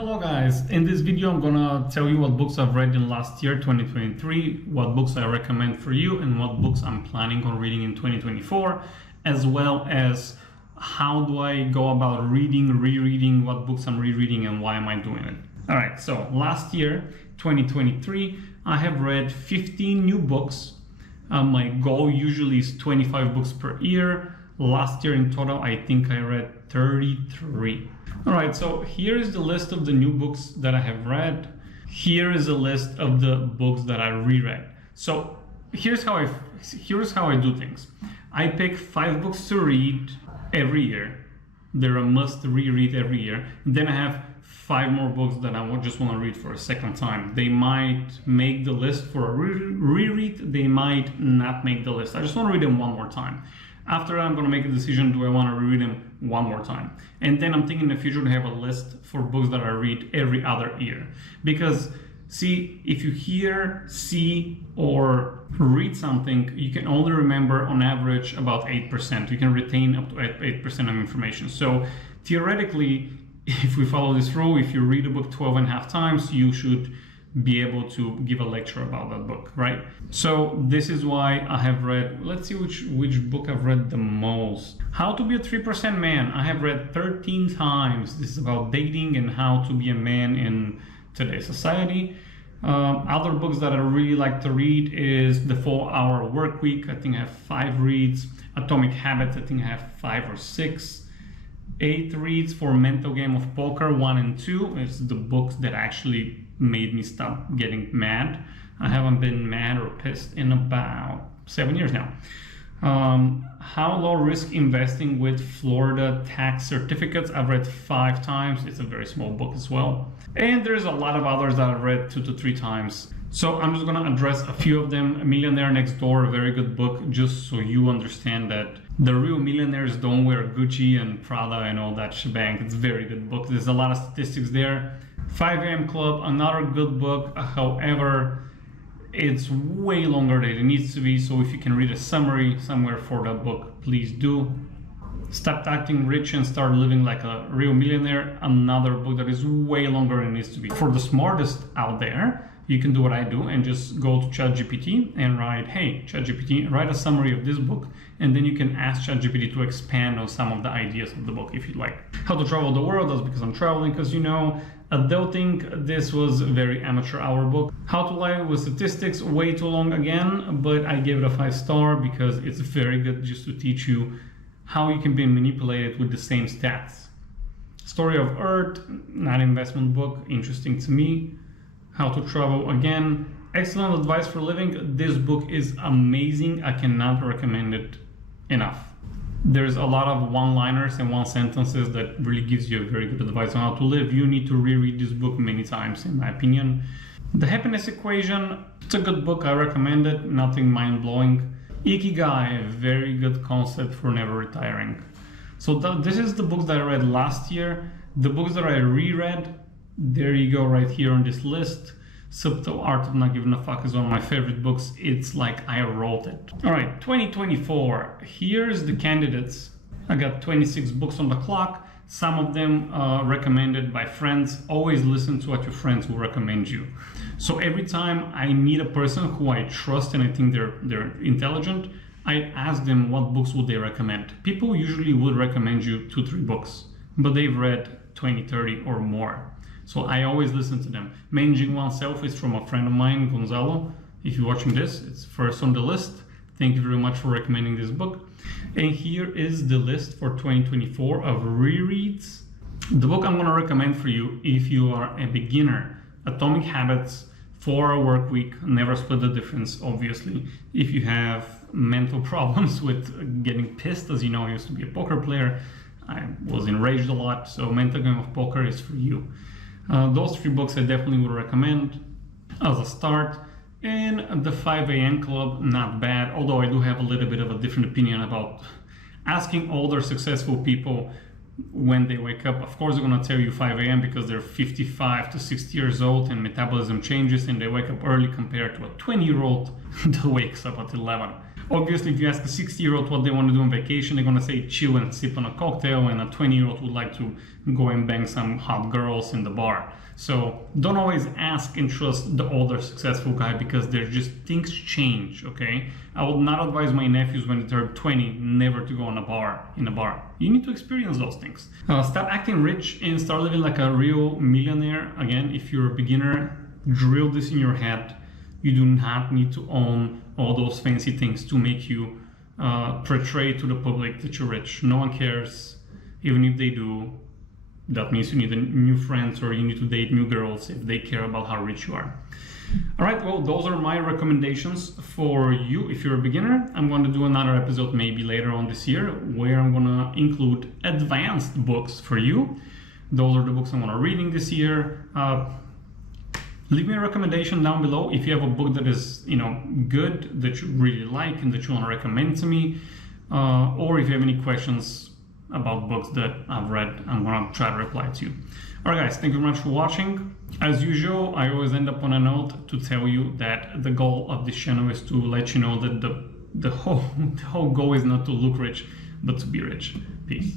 Hello guys, in this video I'm gonna tell you what books I've read in last year 2023, what books I recommend for you, and what books I'm planning on reading in 2024, as well as how do I go about rereading, what books I'm rereading and why am I doing it. Alright, so last year 2023 I have read 15 new books. My goal usually is 25 books per year. Last year in total I think I read 33. Alright, so here is the list of the new books that I have read. Here is a list of the books that I reread. So here's how I do things. I pick 5 books to read every year. They're a must reread every year. Then I have 5 more books that I just want to read for a second time. They might make the list for a reread. They might not make the list. I just want to read them one more time. After that, I'm going to make a decision, do I want to reread them one more time? And then I'm thinking in the future to have a list for books that I read every other year. Because, see, if you hear, see, or read something, you can only remember on average about 8%. You can retain up to 8% of information. So theoretically, if we follow this rule, if you read a book 12.5 times, you should be able to give a lecture about that book, right? So this is why I have read, let's see which book I've read the most. How to Be a 3% Man, I have read 13 times. This is about dating and how to be a man in today's society. Other books that I really like to read is The 4-Hour Workweek. I think I have 5 reads. Atomic Habits, I think I have 5 or 6. 8 reads for Mental Game of Poker 1 and 2. It's the books that actually made me stop getting mad. I haven't been mad or pissed in about 7 years now. How Low Risk Investing with Florida Tax Certificates. I've read 5 times. It's a very small book as well. And there's a lot of others that I've read 2 to 3 times. So I'm just gonna address a few of them. Millionaire Next Door, a very good book, just so you understand that the real millionaires don't wear Gucci and Prada and all that shebang. It's a very good book. There's a lot of statistics there. 5 AM Club, another good book. However, it's way longer than it needs to be. So if you can read a summary somewhere for that book, please do. Stop Acting Rich and Start Living Like a Real Millionaire, another book that is way longer than it needs to be. For the smartest out there, you can do what I do and just go to ChatGPT and write, hey, ChatGPT, write a summary of this book, and then you can ask ChatGPT to expand on some of the ideas of the book if you'd like. How to Travel the World, that's because I'm traveling, because you know, adulting, this was a very amateur hour book. How to Lie with Statistics, way too long again, but I gave it a 5-star because it's very good just to teach you how you can be manipulated with the same stats. Story of Earth, not investment book, interesting to me. How to Travel again, excellent advice for living. This book is amazing. I cannot recommend it enough. There's a lot of one-liners and one sentences that really gives you a very good advice on how to live. You need to reread this book many times, in my opinion. The Happiness Equation, it's a good book. I recommend it. Nothing mind-blowing. Ikigai, a very good concept for never retiring. So this is the books that I read last year. The books that I reread, there you go, right here on this list. Subtle Art of Not Giving a Fuck is one of my favorite books. It's like I wrote it. All right, 2024. Here's the candidates. I got 26 books on the clock. Some of them recommended by friends. Always listen to what your friends will recommend you. So every time I meet a person who I trust and I think they're intelligent, I ask them what books would they recommend. People usually would recommend you 2-3 books, but they've read 20, 30 or more. So I always listen to them. Managing Oneself is from a friend of mine, Gonzalo. If you're watching this, it's first on the list. Thank you very much for recommending this book. And here is the list for 2024 of rereads. The book I'm gonna recommend for you if you are a beginner, Atomic Habits, 4-Hour Workweek, Never Split the Difference, obviously. If you have mental problems with getting pissed, as you know, I used to be a poker player. I was enraged a lot, so Mental Game of Poker is for you. Those 3 books I definitely would recommend as a start. And the 5 AM Club, not bad, although I do have a little bit of a different opinion about asking older successful people when they wake up. Of course, they're gonna tell you 5 AM because they're 55 to 60 years old and metabolism changes and they wake up early compared to a 20-year-old that wakes up at 11. Obviously, if you ask a 60-year-old what they want to do on vacation, they're going to say chill and sip on a cocktail, and a 20-year-old would like to go and bang some hot girls in the bar. So don't always ask and trust the older successful guy, because there's just things change, okay? I would not advise my nephews when they turn 20 never to go in a bar. You need to experience those things. Stop acting rich and start living like a real millionaire. Again, if you're a beginner, drill this in your head. You do not need to own all those fancy things to make you portray to the public that you're rich. No one cares. Even if they do, that means you need new friends, or you need to date new girls if they care about how rich you are. All right, well, those are my recommendations for you if you're a beginner. I'm going to do another episode maybe later on this year where I'm going to include advanced books for you. Those are the books I'm going to reading this year. Leave me a recommendation down below if you have a book that is, good, that you really like and that you want to recommend to me, or if you have any questions about books that I've read, I'm gonna try to reply to you. All right, guys, thank you very much for watching. As usual, I always end up on a note to tell you that the goal of this channel is to let you know that the whole goal is not to look rich, but to be rich. Peace.